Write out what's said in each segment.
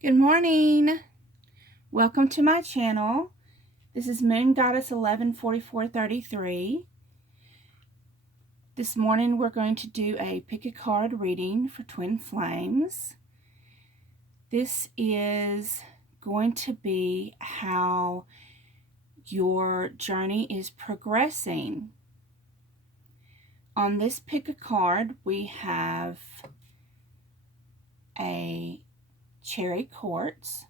Good morning. Welcome to my channel. This is Moon Goddess 114433. This morning we're going to do a pick a card reading for twin flames. This is going to be how your journey is progressing. On this pick a card we have a cherry quartz,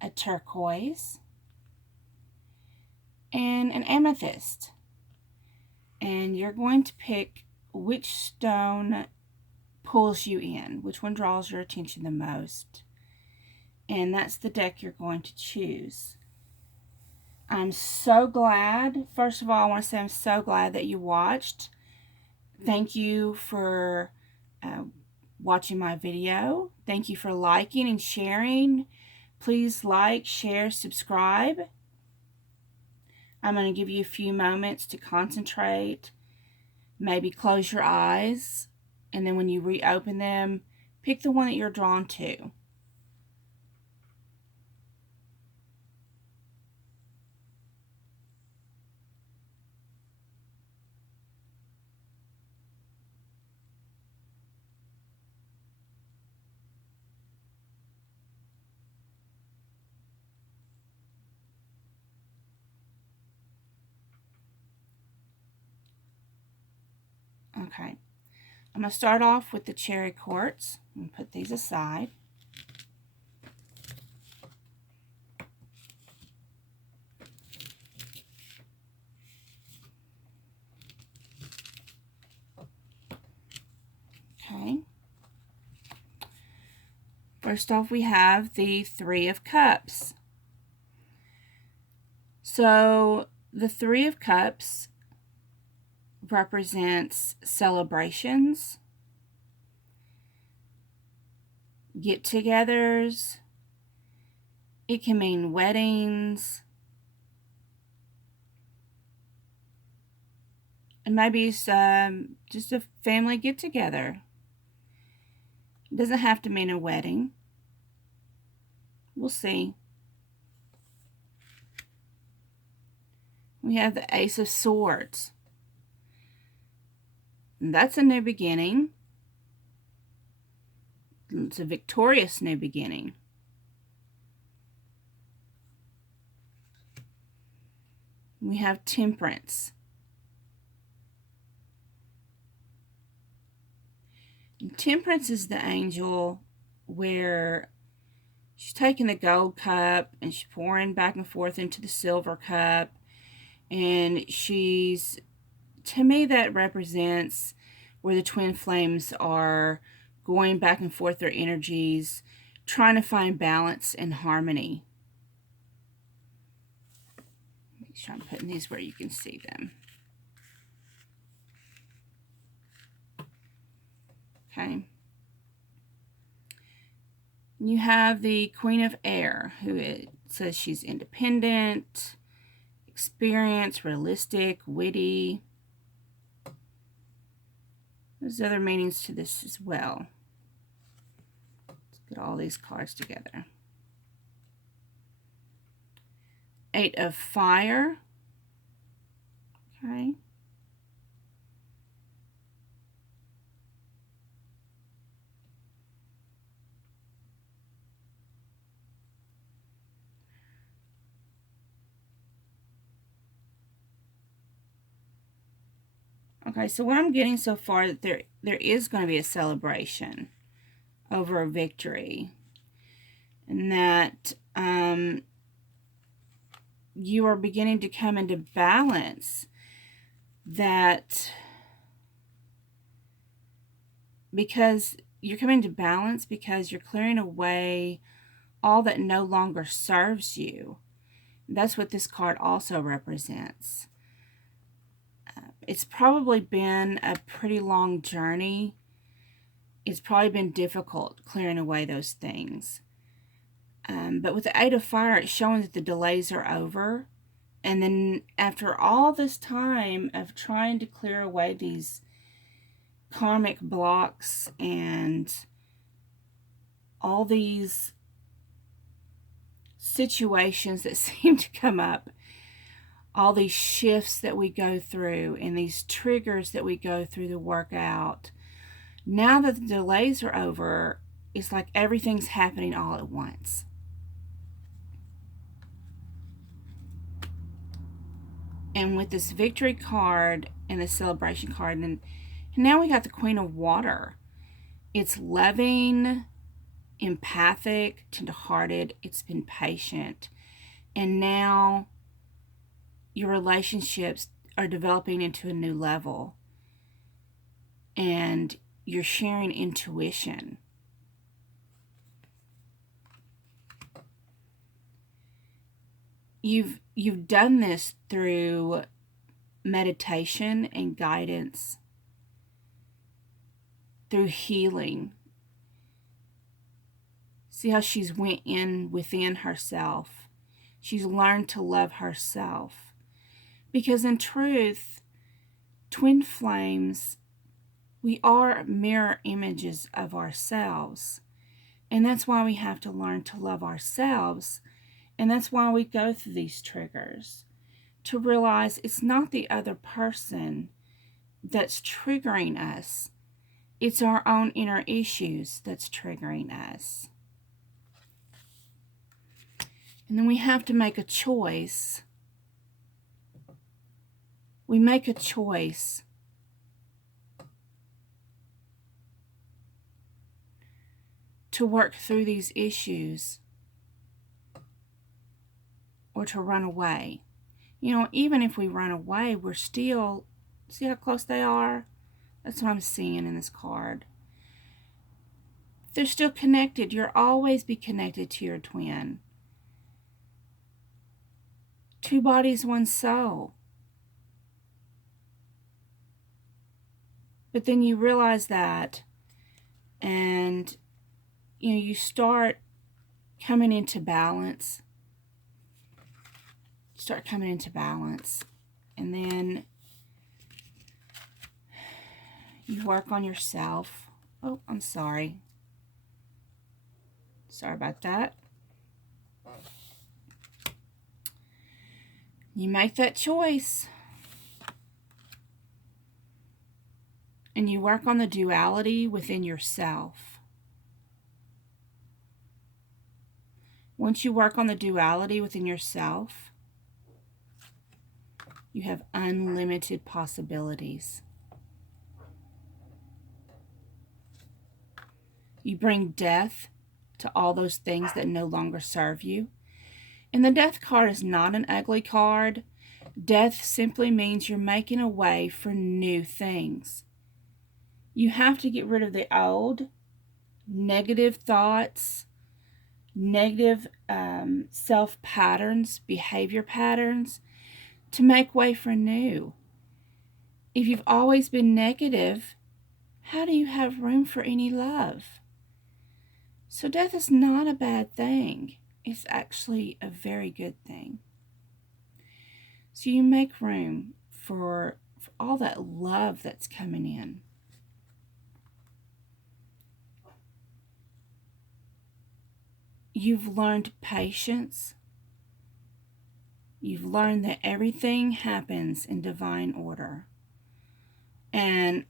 a turquoise, and an amethyst. And you're going to pick which stone pulls you in, which one draws your attention the most. And that's the deck you're going to choose. I'm so glad, first of all, I want to say I'm so glad that you watched. Thank you for watching my video. Thank you for liking and sharing. Please like, share, subscribe. I'm going to give you a few moments to concentrate. Maybe close your eyes, and then when you reopen them, pick the one that you're drawn to. Okay, I'm going to start off with the cherry quartz and put these aside. Okay. First off, we have the Three of Cups. So the Three of Cups represents celebrations, get-togethers. It can mean weddings, and maybe it's just a family get-together. It doesn't have to mean a wedding. We'll see. We have the Ace of Swords. And that's a new beginning. It's a victorious new beginning. We have Temperance. And Temperance is the angel where she's taking the gold cup and she's pouring back and forth into the silver cup. And she's, to me, that represents where the twin flames are going back and forth their energies, trying to find balance and harmony. Make sure I'm putting these where you can see them. Okay. You have the Queen of Air, who it says she's independent, experienced, realistic, witty. There's other meanings to this as well. Let's get all these cards together. Eight of Fire. Okay. Okay, so what I'm getting so far, that there is going to be a celebration over a victory. And that you are beginning to come into balance. That because you're coming to balance because you're clearing away all that no longer serves you. That's what this card also represents. It's probably been a pretty long journey. It's probably been difficult clearing away those things. But with the Eight of Fire, it's showing that the delays are over. And then after all this time of trying to clear away these karmic blocks and all these situations that seem to come up, all these shifts that we go through, and these triggers that we go through to work out. Now that the delays are over, it's like everything's happening all at once. And with this victory card and the celebration card, and now we got the Queen of Water. It's loving, empathic, tender-hearted. It's been patient. And now your relationships are developing into a new level. And you're sharing intuition. You've done this through meditation and guidance, through healing. See how she's went in within herself. She's learned to love herself. Because in truth, twin flames, we are mirror images of ourselves. And that's why we have to learn to love ourselves. And that's why we go through these triggers. To realize it's not the other person that's triggering us. It's our own inner issues that's triggering us. And then we have to make a choice. We make a choice to work through these issues or to run away. You know, even if we run away, we're still, see how close they are? That's what I'm seeing in this card. They're still connected. You'll always be connected to your twin. Two bodies, one soul. But then you realize that, and you start coming into balance. Start coming into balance. And then you work on yourself. Oh, I'm sorry. Sorry about that. You make that choice. And you work on the duality within yourself. Once you work on the duality within yourself, you have unlimited possibilities. You bring death to all those things that no longer serve you. And the death card is not an ugly card. Death simply means you're making a way for new things. You have to get rid of the old, negative thoughts, negative self-patterns, behavior patterns, to make way for new. If you've always been negative, how do you have room for any love? So death is not a bad thing. It's actually a very good thing. So you make room for all that love that's coming in. You've learned patience. You've learned that everything happens in divine order. And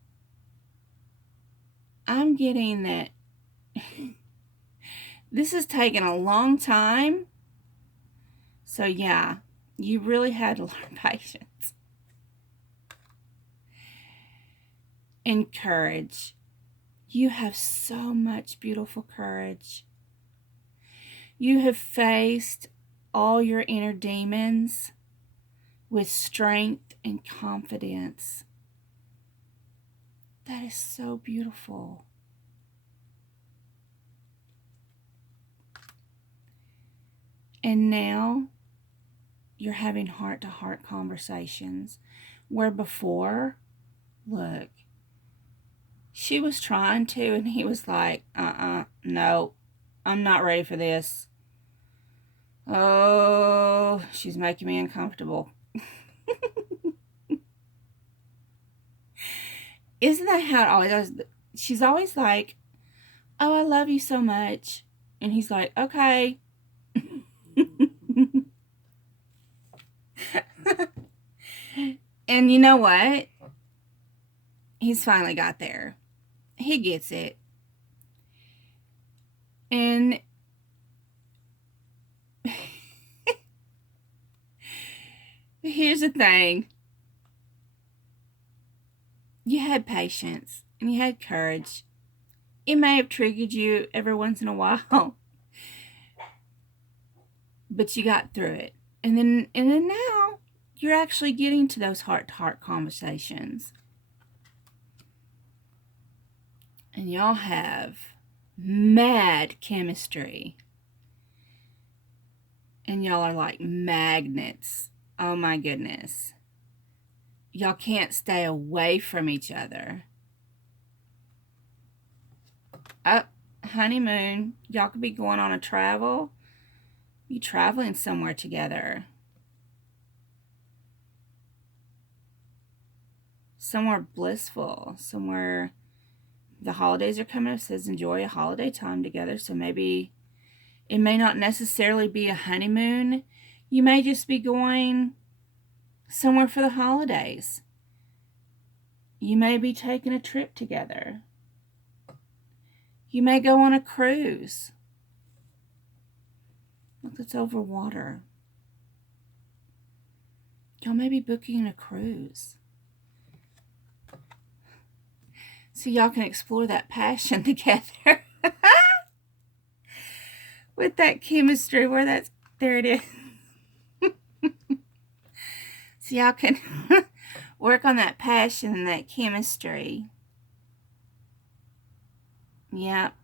I'm getting that this has taken a long time. So yeah, you really had to learn patience. And courage. You have so much beautiful courage. You have faced all your inner demons with strength and confidence. That is so beautiful. And now you're having heart-to-heart conversations where before, look, she was trying to, and he was like, no, I'm not ready for this. Oh, she's making me uncomfortable. Isn't that how it always is? She's always like, oh, I love you so much. And he's like, okay. And you know what? He's finally got there. He gets it. And here's the thing. You had patience and you had courage. It may have triggered you every once in a while, but you got through it. And then now you're actually getting to those heart-to-heart conversations. And y'all have mad chemistry. And y'all are like magnets. Oh my goodness. Y'all can't stay away from each other. Oh, honeymoon. Y'all could be going on a travel. Be traveling somewhere together. Somewhere blissful. Somewhere the holidays are coming up. It says enjoy a holiday time together. So maybe it may not necessarily be a honeymoon. You may just be going somewhere for the holidays. You may be taking a trip together. You may go on a cruise. Look, it's over water. Y'all may be booking a cruise. So y'all can explore that passion together. With that chemistry, there it is. So y'all can work on that passion and that chemistry. Yep.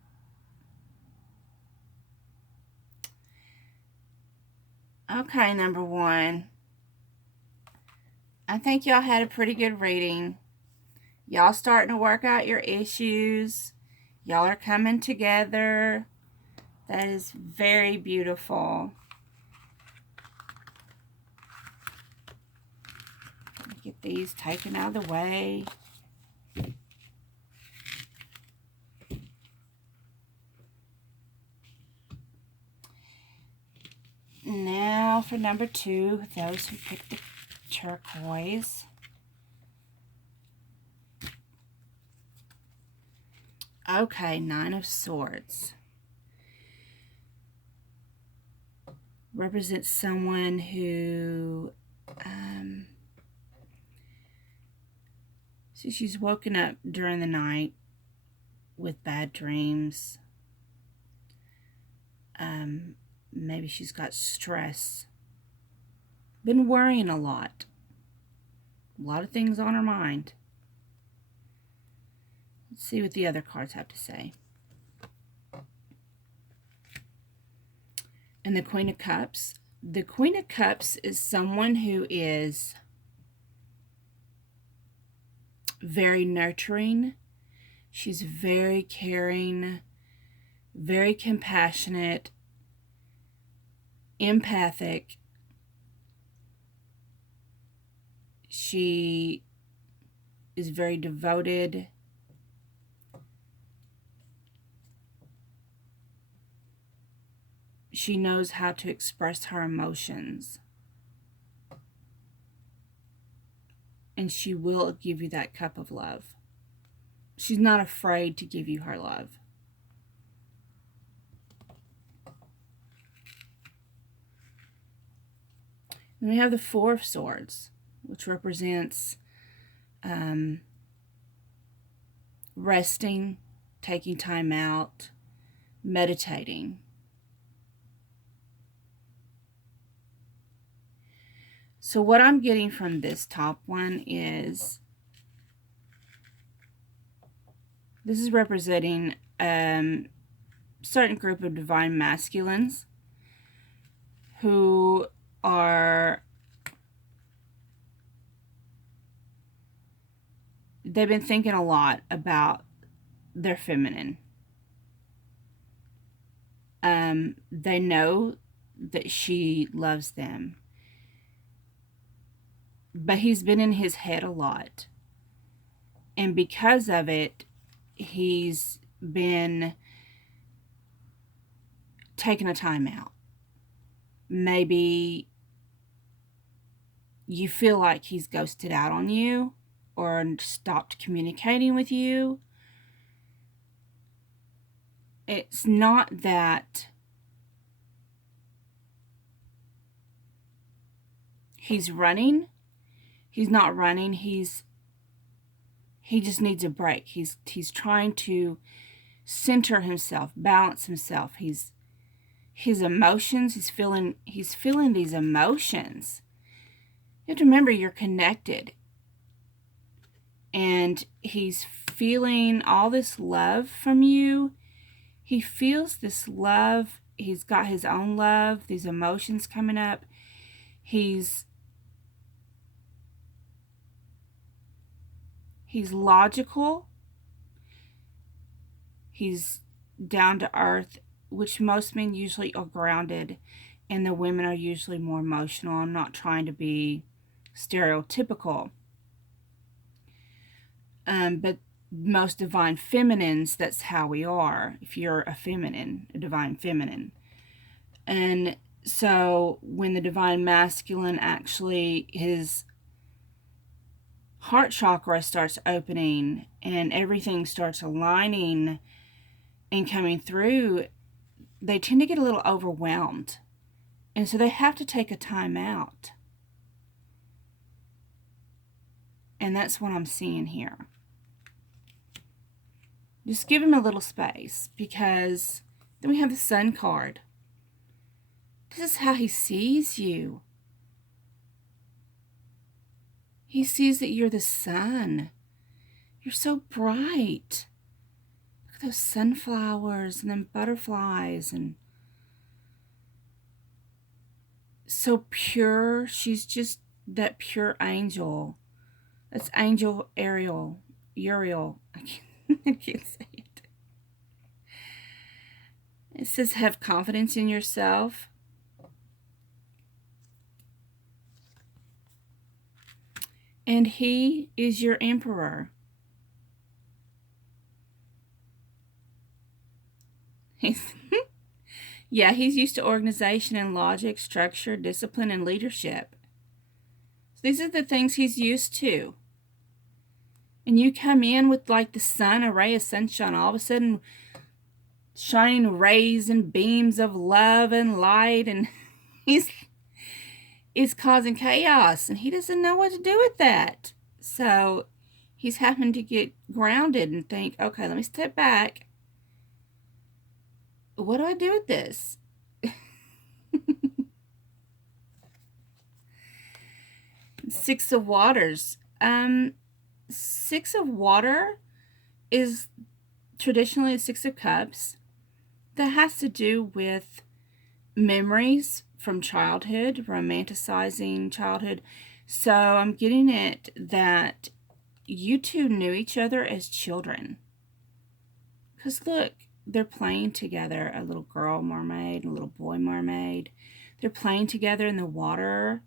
Okay, number one. I think y'all had a pretty good reading. Y'all starting to work out your issues. Y'all are coming together. That is very beautiful. Get these taken out of the way. Now for number two, those who picked the turquoise. Okay, Nine of Swords. Represents someone who, so she's woken up during the night with bad dreams. Maybe she's got stress. Been worrying a lot. A lot of things on her mind. Let's see what the other cards have to say. And the Queen of Cups. The Queen of Cups is someone who is very nurturing. She's very caring, very compassionate, empathic. She is very devoted. She knows how to express her emotions. And she will give you that cup of love. She's not afraid to give you her love. Then we have the Four of Swords, which represents resting, taking time out, meditating. So what I'm getting from this top one is this is representing a certain group of divine masculines who are, they've been thinking a lot about their feminine. They know that she loves them, but he's been in his head a lot. And because of it, he's been taking a time out. Maybe you feel like he's ghosted out on you or stopped communicating with you. It's not that he's running. He's not running. He just needs a break. He's trying to center himself, balance himself. His emotions, he's feeling these emotions. You have to remember you're connected. And he's feeling all this love from you. He feels this love. He's got his own love, these emotions coming up. He's logical. He's down to earth, which most men usually are grounded, and the women are usually more emotional. I'm not trying to be stereotypical. But most divine feminines, that's how we are. If you're a feminine, a divine feminine. And so when the divine masculine actually, his heart chakra starts opening and everything starts aligning and coming through, they tend to get a little overwhelmed. And so they have to take a time out. And that's what I'm seeing here. Just give him a little space, because then we have the Sun card. This is how he sees you. He sees that you're the sun. You're so bright. Look at those sunflowers and then butterflies, and so pure. She's just that pure angel. That's Angel Uriel. I can't say it. It says have confidence in yourself. And he is your emperor. Yeah, he's used to organization and logic, structure, discipline, and leadership. So these are the things he's used to. And you come in with like the sun, a ray of sunshine, all of a sudden shining rays and beams of love and light, and he's causing chaos, and he doesn't know what to do with that. So he's having to get grounded and think, okay, let me step back. What do I do with this? Six of Waters. Six of Water is traditionally a Six of Cups. That has to do with memories from childhood, romanticizing childhood. So I'm getting it that you two knew each other as children. Because look, they're playing together, a little girl mermaid, a little boy mermaid. They're playing together in the water.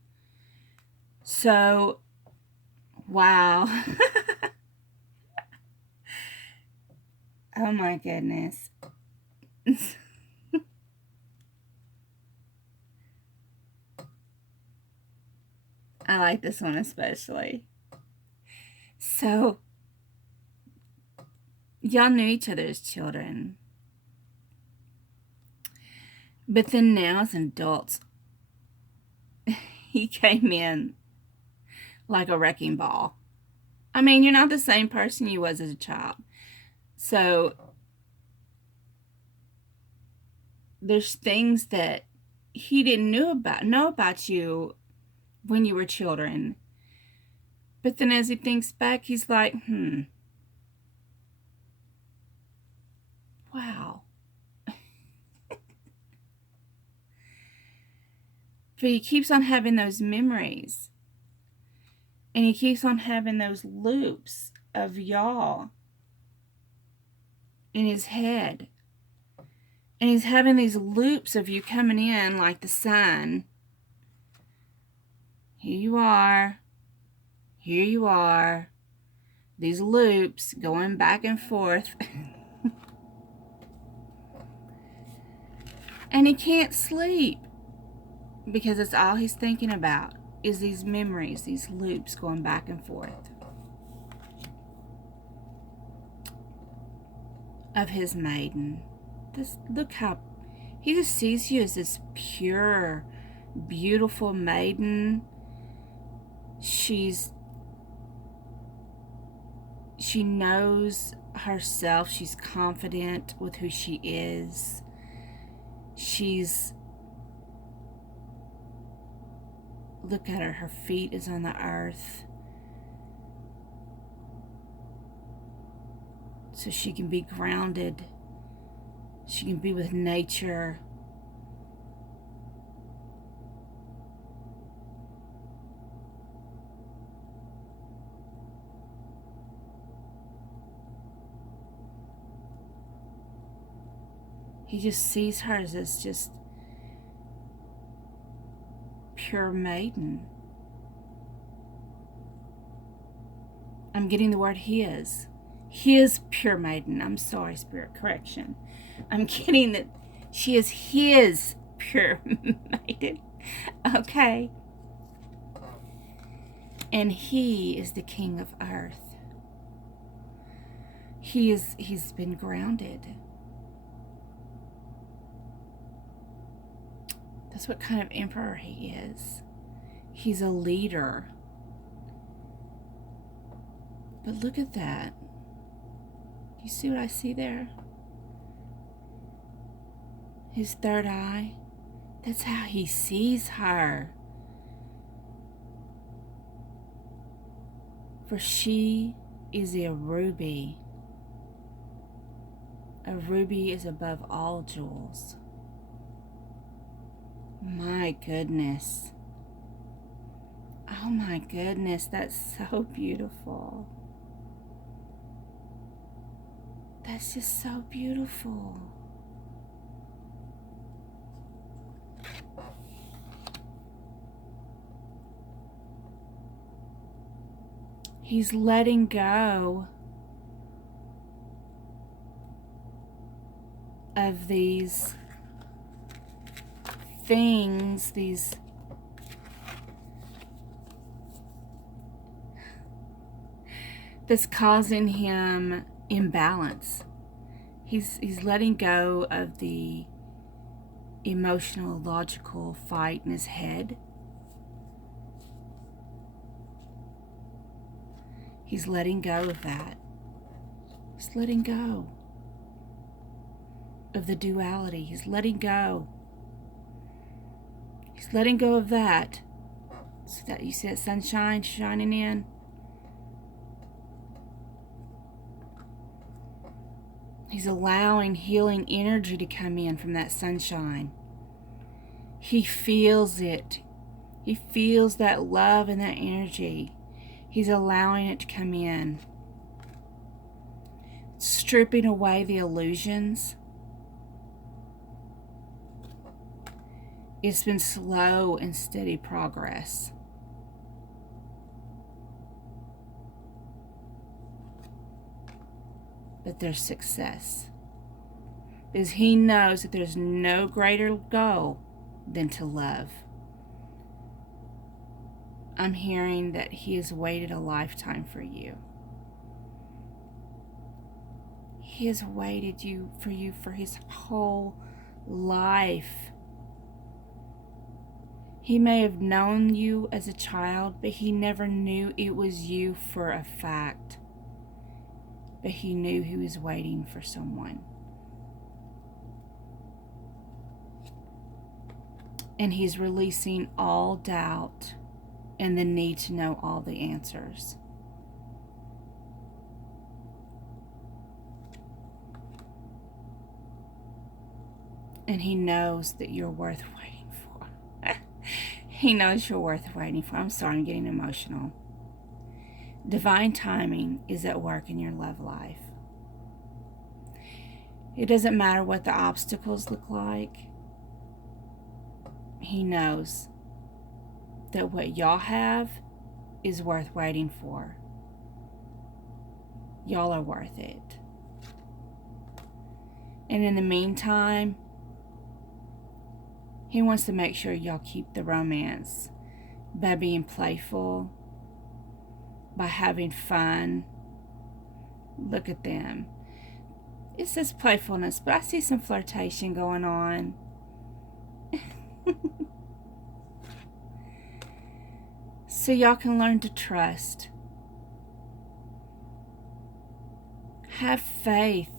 So, wow. Oh my goodness. I like this one especially. So, y'all knew each other as children. But then now as adults, he came in like a wrecking ball. I mean, you're not the same person you was as a child. So, there's things that he didn't know about you when you were children. But then as he thinks back, he's like, wow. But he keeps on having those memories. And he keeps on having those loops of y'all in his head. And he's having these loops of you coming in like the sun. Here you are. Here you are. These loops going back and forth. And he can't sleep because it's all he's thinking about is these memories, these loops going back and forth of his maiden. Look how he just sees you as this pure, beautiful maiden. She knows herself. She's confident with who she is. Look at her. Her feet is on the earth. So she can be grounded. She can be with nature. He just sees her as just pure maiden. I'm getting the word his pure maiden. I'm sorry, Spirit, correction. I'm getting that she is his pure maiden. Okay. And he is the king of earth. He's been grounded. That's what kind of emperor he is. He's a leader. But look at that. You see what I see there? His third eye. That's how he sees her. For she is a ruby. A ruby is above all jewels. My goodness. Oh my goodness, that's so beautiful. That's just so beautiful. He's letting go of these things, that's causing him imbalance. He's letting go of the emotional, logical fight in his head. He's letting go of that. He's letting go of the duality. He's letting go. He's letting go of that. So that you see that sunshine shining in. He's allowing healing energy to come in from that sunshine. He feels it. He feels that love and that energy. He's allowing it to come in. Stripping away the illusions. It's been slow and steady progress. But there's success. Because he knows that there's no greater goal than to love. I'm hearing that he has waited a lifetime for you. He has waited for you for his whole life. He may have known you as a child, but he never knew it was you for a fact. But he knew he was waiting for someone. And he's releasing all doubt and the need to know all the answers. And he knows that you're worth waiting for. He knows you're worth waiting for. I'm sorry, I'm getting emotional. Divine timing is at work in your love life. It doesn't matter what the obstacles look like. He knows that what y'all have is worth waiting for. Y'all are worth it. And in the meantime, He wants to make sure y'all keep the romance by being playful, by having fun. Look at them. It says playfulness, but I see some flirtation going on. So y'all can learn to trust. Have faith.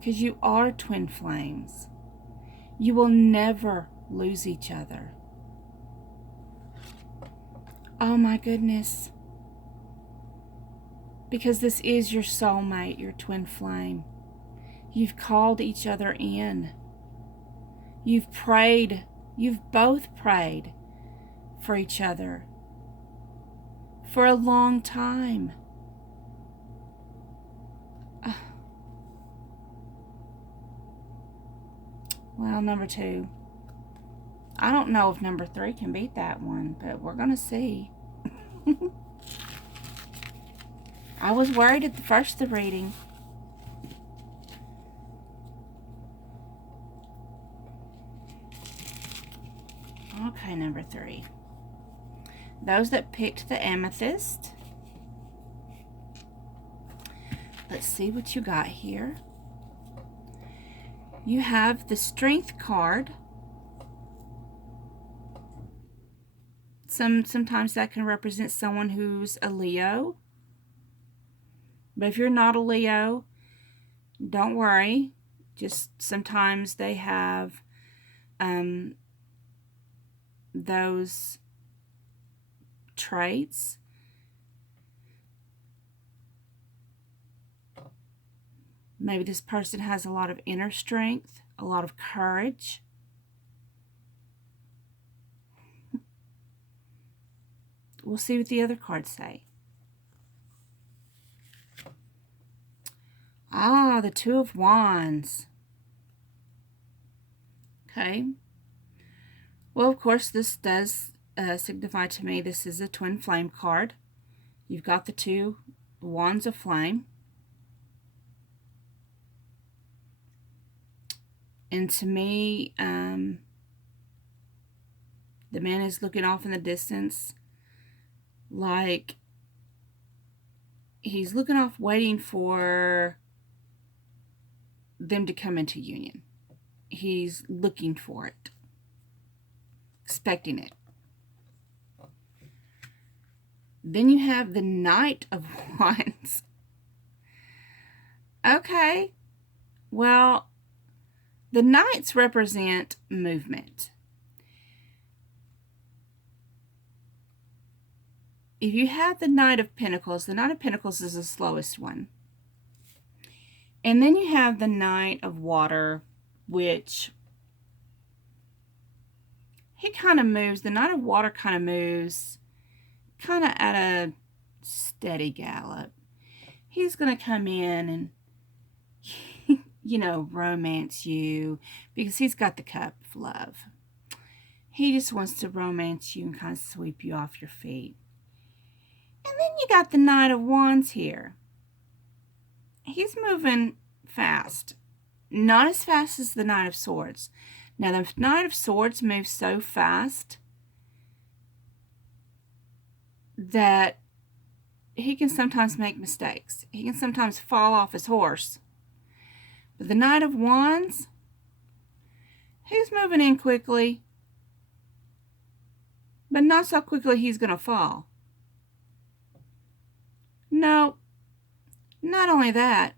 Because you are twin flames. You will never lose each other. Oh my goodness. Because this is your soulmate, your twin flame. You've called each other in. You've prayed. You've both prayed for each other for a long time. Well, number 2. I don't know if number 3 can beat that one, but we're going to see. I was worried at the first of the reading. Okay, number 3. Those that picked the amethyst. Let's see what you got here. You have the Strength card. Sometimes that can represent someone who's a Leo. But if you're not a Leo, don't worry. Just sometimes they have those traits. Maybe this person has a lot of inner strength, a lot of courage. We'll see what the other cards say. Ah, the Two of Wands. Okay. Well, of course, this does signify to me this is a twin flame card. You've got the 2 wands of flame. And to me, the man is looking off in the distance like he's looking off waiting for them to come into union. He's looking for it, expecting it. Then you have the Knight of Wands. Okay, well, the Knights represent movement. If you have the Knight of Pentacles is the slowest one. And then you have the Knight of Water, which he kind of moves. The Knight of Water kind of moves kind of at a steady gallop. He's going to come in and, romance you because he's got the cup of love. He just wants to romance you and kind of sweep you off your feet. And then you got the Knight of Wands here. He's moving fast. Not as fast as the Knight of Swords. Now, the Knight of Swords moves so fast that he can sometimes make mistakes. He can sometimes fall off his horse. But the Knight of Wands, he's moving in quickly, but not so quickly he's going to fall. No, not only that,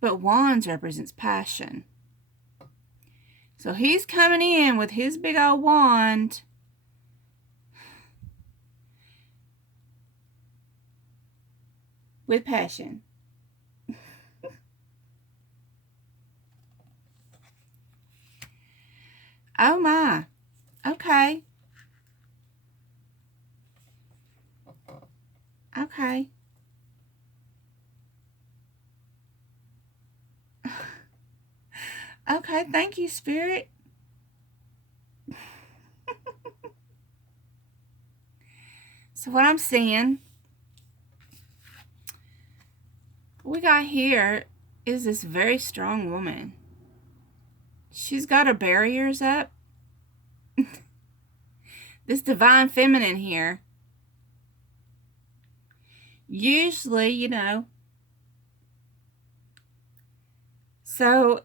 but Wands represents passion. So he's coming in with his big old wand. With passion. Oh my. Okay. Okay. Okay, thank you, Spirit. So what I'm seeing, we got here is this very strong woman. She's got her barriers up. This divine feminine here. Usually, you know. So,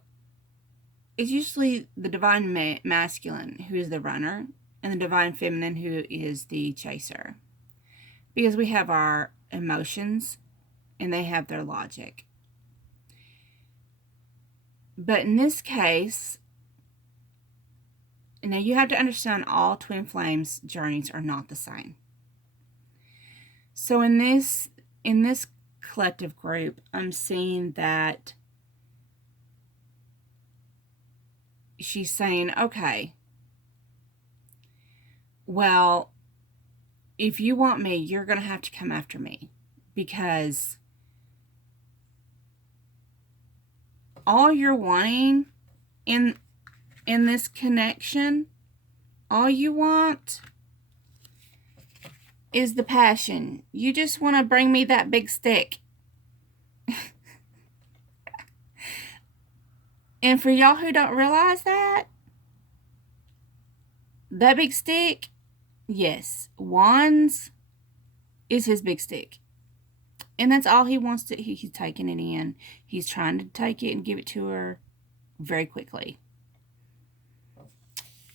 it's usually the divine masculine who is the runner and the divine feminine who is the chaser. Because we have our emotions and they have their logic. But in this case, now you have to understand all twin flames journeys are not the same. So in this collective group, I'm seeing that she's saying, okay, well, if you want me, you're going to have to come after me, because all you're wanting in this connection, all you want is the passion. You just want to bring me that big stick. And for y'all who don't realize that big stick, yes, wands is his big stick. And that's all he wants to, he's taking it in. He's trying to take it and give it to her very quickly.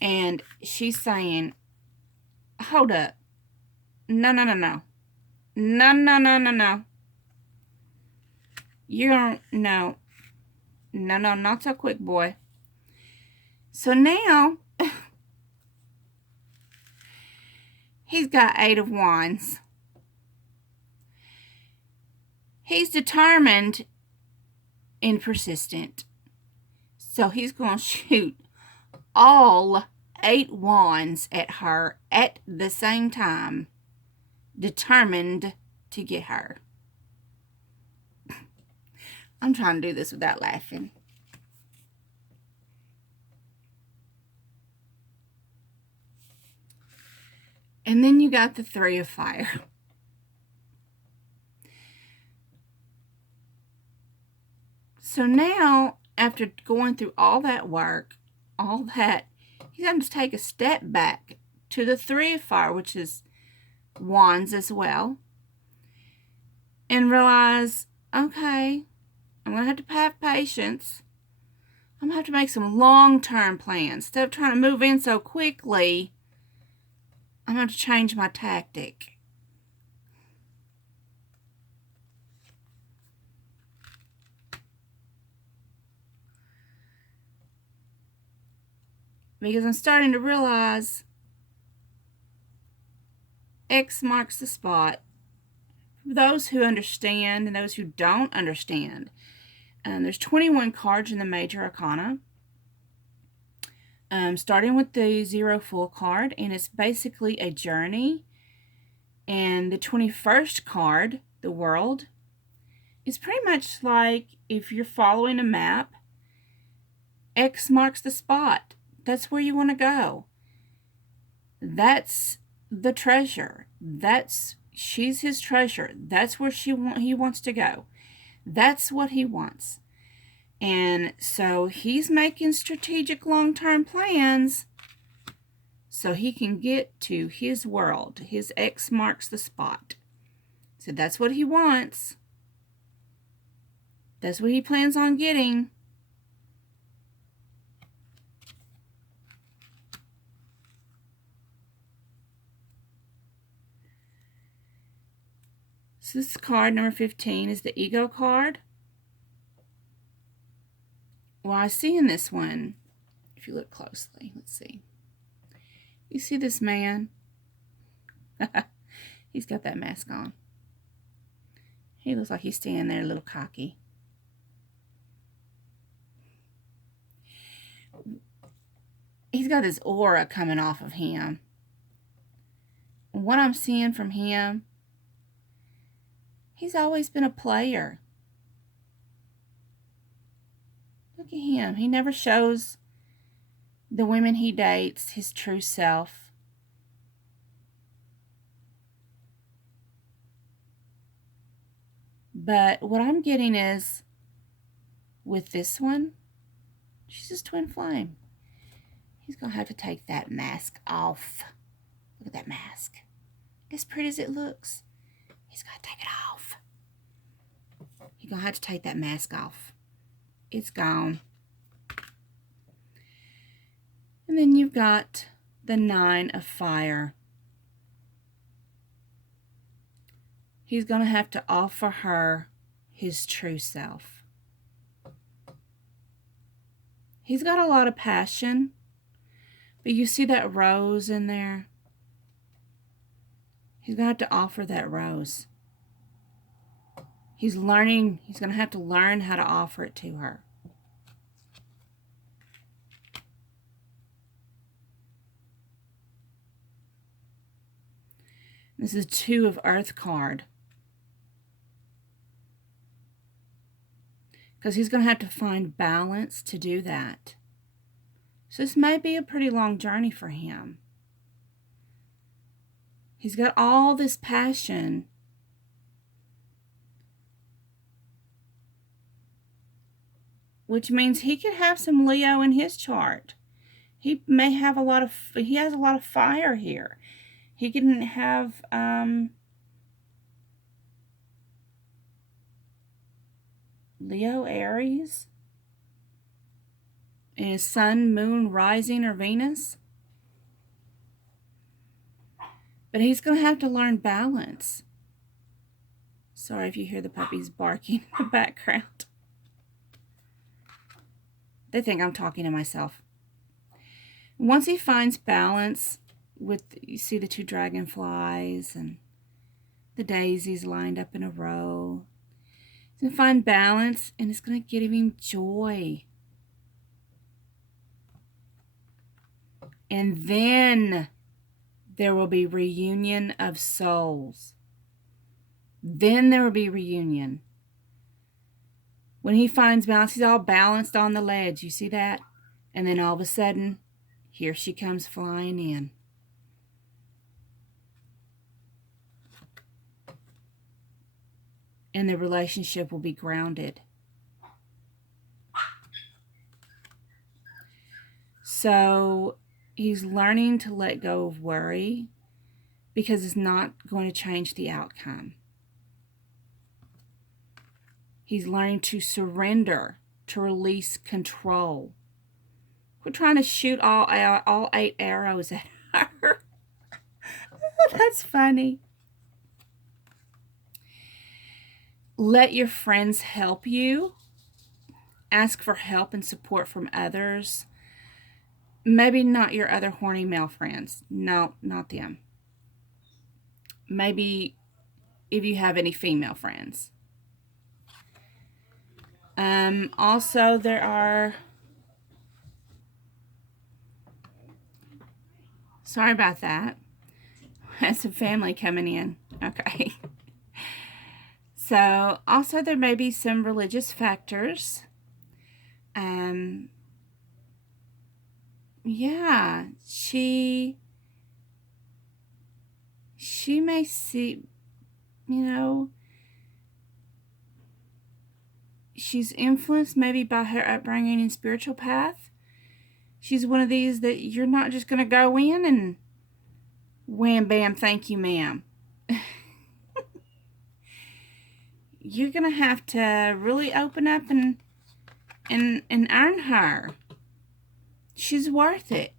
And she's saying, hold up. No. No. You're, no, not so quick, boy. So now, he's got 8 of Wands. He's determined and persistent. So he's going to shoot all 8 wands at her at the same time, determined to get her. I'm trying to do this without laughing. And then you got the 3 of Fire. So now, after going through all that work, all that, he's going to take a step back to the 3 of Fire, which is Wands as well, and realize, okay, I'm going to have to have patience. I'm going to have to make some long-term plans. Instead of trying to move in so quickly, I'm going to change my tactic. Because I'm starting to realize X marks the spot. For those who understand and those who don't understand, there's 21 cards in the Major Arcana. Starting with the 0 Full card, and it's basically a journey. And the 21st card, the World, is pretty much like if you're following a map, X marks the spot. That's where you want to go. That's the treasure. She's his treasure. That's where he wants to go. That's what he wants. And so he's making strategic long-term plans so he can get to his world. His X marks the spot. So that's what he wants. That's what he plans on getting. So this card, number 15, is the Ego card. Well, I see in this one, if you look closely, let's see. You see this man? He's got that mask on. He looks like he's standing there a little cocky. He's got this aura coming off of him. What I'm seeing from him, he's always been a player. Look at him. He never shows the women he dates his true self. But what I'm getting is, with this one, She's his twin flame. He's going to have to take that mask off. Look at that mask. As pretty as it looks. He's got to take it off. You're going to have to take that mask off. It's gone. And then you've got the 9 of fire. He's going to have to offer her his true self. He's got a lot of passion, but you see that rose in there? He's going to have to offer that rose. He's going to have to learn how to offer it to her. This is 2 of Earth card. Because he's going to have to find balance to do that. So this may be a pretty long journey for him. He's got all this passion. Which means he could have some Leo in his chart. He has a lot of fire here. He can have Leo, Aries, and his sun, moon, rising, or Venus. But he's going to have to learn balance. Sorry if you hear the puppies barking in the background. They think I'm talking to myself. Once he finds balance with, you see the 2 dragonflies and the daisies lined up in a row. He's going to find balance, and it's going to give him joy. And then there will be reunion of souls. Then there will be reunion. When he finds balance, he's all balanced on the ledge. You see that? And then all of a sudden, here she comes flying in. And the relationship will be grounded. So he's learning to let go of worry because it's not going to change the outcome. He's learning to surrender, to release control. We're trying to shoot all 8 arrows at her. That's funny. Let your friends help you. Ask for help and support from others. Maybe not your other horny male friends. No, not them. Maybe if you have any female friends. Also, there are... Sorry about that. That's a family coming in. Okay. So, also there may be some religious factors. Yeah, she may see, she's influenced maybe by her upbringing and spiritual path. She's one of these that you're not just going to go in and wham, bam, thank you, ma'am. You're going to have to really open up and earn her. She's worth it.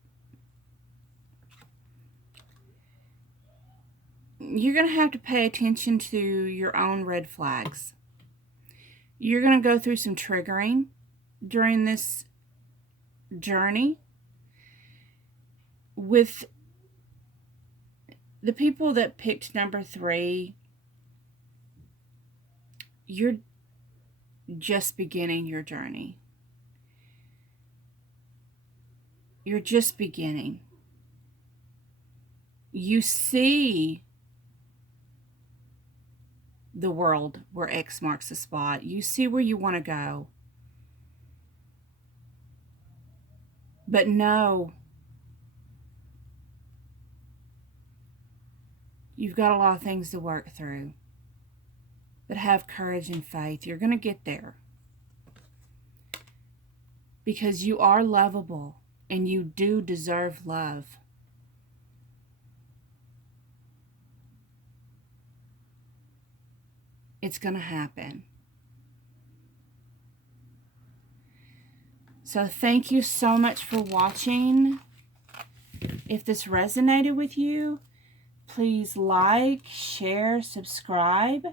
You're going to have to pay attention to your own red flags. You're going to go through some triggering during this journey with the people that picked number 3. You're just beginning your journey. You're just beginning. You see the world where X marks the spot. You see where you want to go. But no, you've got a lot of things to work through. But have courage and faith. You're going to get there. because you are lovable and you do deserve love. It's going to happen. So thank you so much for watching. If this resonated with you, please like, share, subscribe.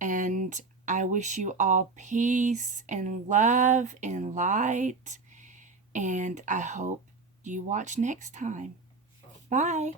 And I wish you all peace and love and light. And I hope you watch next time. Bye.